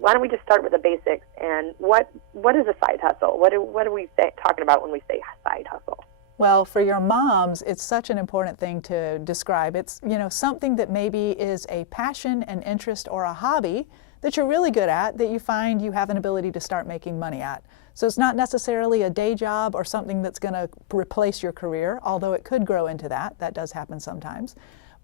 why don't we just start with the basics, and what is a side hustle? What are we talking about when we say side hustle? Well, for your moms, it's such an important thing to describe. It's, something that maybe is a passion, an interest, or a hobby that you're really good at, that you find you have an ability to start making money at. So it's not necessarily a day job or something that's going to replace your career, although it could grow into that. That does happen sometimes.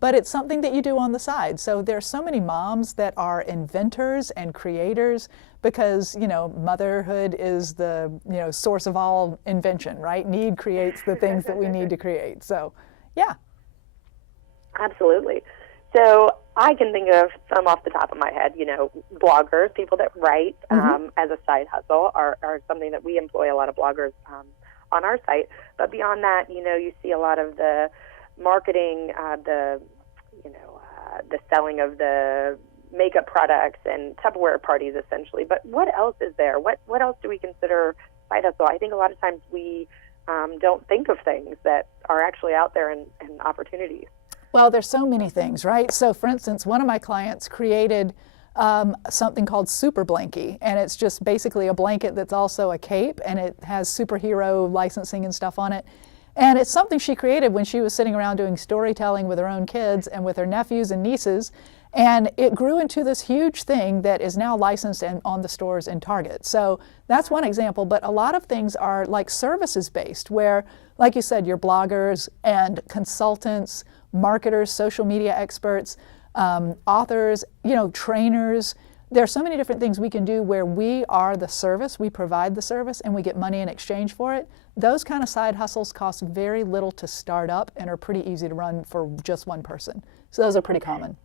But it's something that you do on the side. So there's so many moms that are inventors and creators because, motherhood is the, source of all invention, right? Need creates the things that we need to create. So, yeah. Absolutely. So I can think of some off the top of my head, bloggers, people that write as a side hustle are something that we employ a lot of bloggers on our site. But beyond that, you see a lot of the marketing, the selling of the makeup products and Tupperware parties, essentially. But what else is there? What else do we consider side hustle? I think a lot of times we don't think of things that are actually out there and opportunities. Well, there's so many things, right? So, for instance, one of my clients created something called Super Blankie, and it's just basically a blanket that's also a cape, and it has superhero licensing and stuff on it. And it's something she created when she was sitting around doing storytelling with her own kids and with her nephews and nieces. And it grew into this huge thing that is now licensed and on the stores in Target. So that's one example. But a lot of things are like services based, where, like you said, you're bloggers and consultants, marketers, social media experts, authors, trainers. There are so many different things we can do where we are the service, we provide the service, and we get money in exchange for it. Those kind of side hustles cost very little to start up and are pretty easy to run for just one person. So those are pretty common.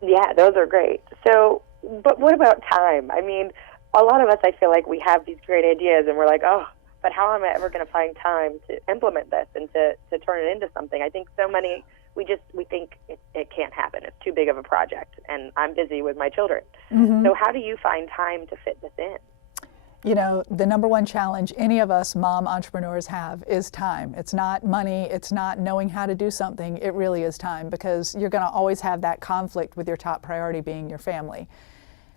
Yeah, those are great. So, but what about time? I mean, a lot of us, I feel like we have these great ideas and we're like, oh, but how am I ever going to find time to implement this and to turn it into something? I think so many, we think it can't happen. It's too big of a project, and I'm busy with my children. So how do you find time to fit this in? The number one challenge any of us mom entrepreneurs have is time. It's not money. It's not knowing how to do something. It really is time, because you're going to always have that conflict with your top priority being your family.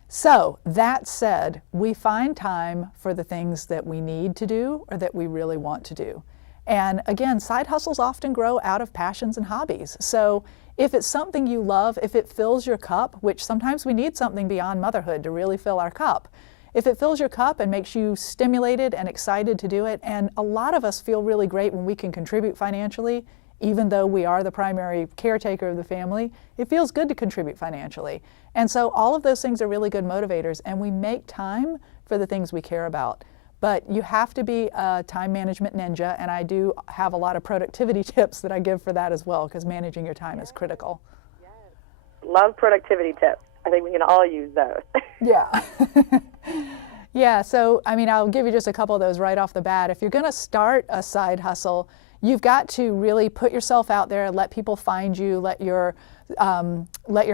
So that said, we find time for the things that we need to do or that we really want to do. And again, side hustles often grow out of passions and hobbies. So if it's something you love, if it fills your cup, which sometimes we need something beyond motherhood to really fill our cup, if it fills your cup and makes you stimulated and excited to do it, and a lot of us feel really great when we can contribute financially, even though we are the primary caretaker of the family, it feels good to contribute financially. And so all of those things are really good motivators, and we make time for the things we care about. But you have to be a time management ninja, and I do have a lot of productivity tips that I give for that as well, because managing your time is critical. Yes. Love productivity tips. I think we can all use those. Yeah. Yeah, so I'll give you just a couple of those right off the bat. If you're going to start a side hustle, you've got to really put yourself out there, let people find you, let your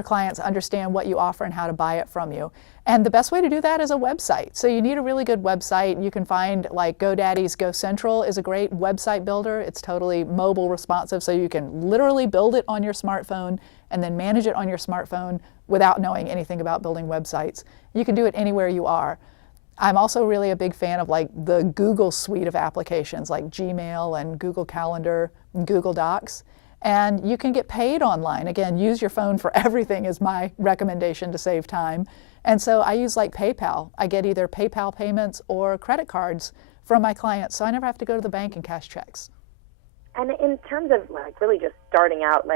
clients understand what you offer and how to buy it from you. And the best way to do that is a website. So you need a really good website. You can find, like, GoDaddy's GoCentral is a great website builder. It's totally mobile responsive, so you can literally build it on your smartphone and then manage it on your smartphone without knowing anything about building websites. You can do it anywhere you are. I'm also really a big fan of the Google suite of applications like Gmail and Google Calendar and Google Docs. And you can get paid online. Again, use your phone for everything is my recommendation to save time. And so I use PayPal. I get either PayPal payments or credit cards from my clients, so I never have to go to the bank and cash checks. And in terms of really just starting out,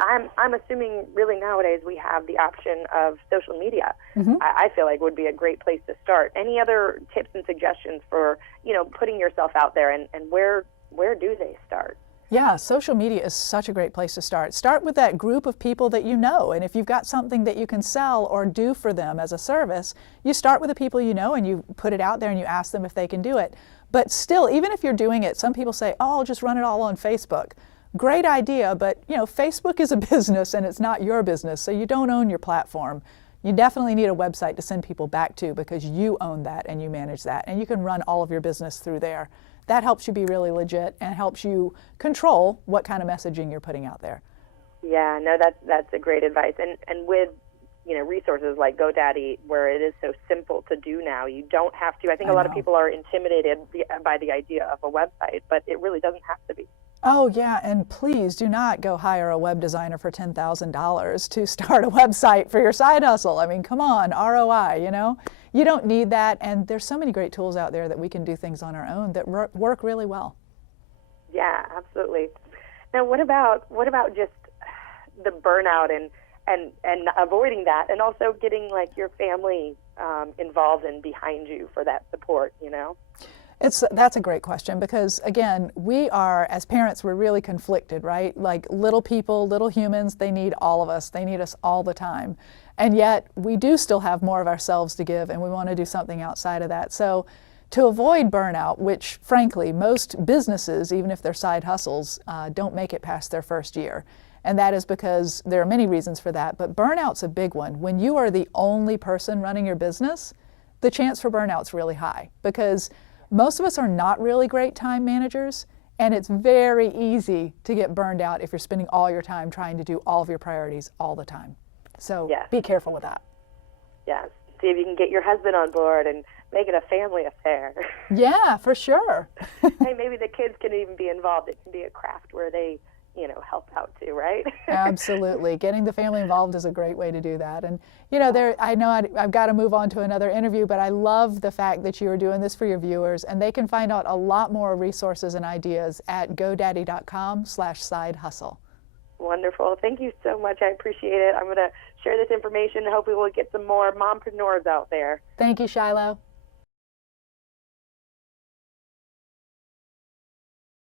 I'm assuming really nowadays we have the option of social media. I feel like would be a great place to start. Any other tips and suggestions for, putting yourself out there, and where do they start? Yeah, social media is such a great place to start. Start with that group of people that you know, and if you've got something that you can sell or do for them as a service, you start with the people you know and you put it out there and you ask them if they can do it. But still, even if you're doing it, some people say, oh, I'll just run it all on Facebook. Great idea, but Facebook is a business and it's not your business, so you don't own your platform. You definitely need a website to send people back to, because you own that and you manage that, and you can run all of your business through there. That helps you be really legit and helps you control what kind of messaging you're putting out there. Yeah, no, that's a great advice. And with resources like GoDaddy, where it is so simple to do now. You don't have to. I think a lot of know. people are intimidated by the idea of a website, but it really doesn't have to be. Oh, yeah, and please do not go hire a web designer for $10,000 to start a website for your side hustle. I mean, come on, ROI, You don't need that, and there's so many great tools out there that we can do things on our own that work really well. Yeah, absolutely. Now, what about just the burnout and avoiding that, and also getting like your family involved and behind you for that support, That's a great question, because again, we are, as parents, we're really conflicted, right? Like little people, little humans, they need all of us. They need us all the time. And yet we do still have more of ourselves to give, and we want to do something outside of that. So to avoid burnout, which frankly, most businesses, even if they're side hustles, don't make it past their first year. And that is because there are many reasons for that, but burnout's a big one. When you are the only person running your business, the chance for burnout's really high, because most of us are not really great time managers, and it's very easy to get burned out if you're spending all your time trying to do all of your priorities all the time. So Be careful with that. Yes. See if you can get your husband on board and make it a family affair. Yeah, for sure. Hey, maybe the kids can even be involved. It can be a craft where they help out too, right? Absolutely. Getting the family involved is a great way to do that. And, I know I've got to move on to another interview, but I love the fact that you are doing this for your viewers, and they can find out a lot more resources and ideas at godaddy.com/side hustle. Wonderful. Thank you so much. I appreciate it. I'm going to share this information. Hopefully we'll get some more mompreneurs out there. Thank you, Shiloh.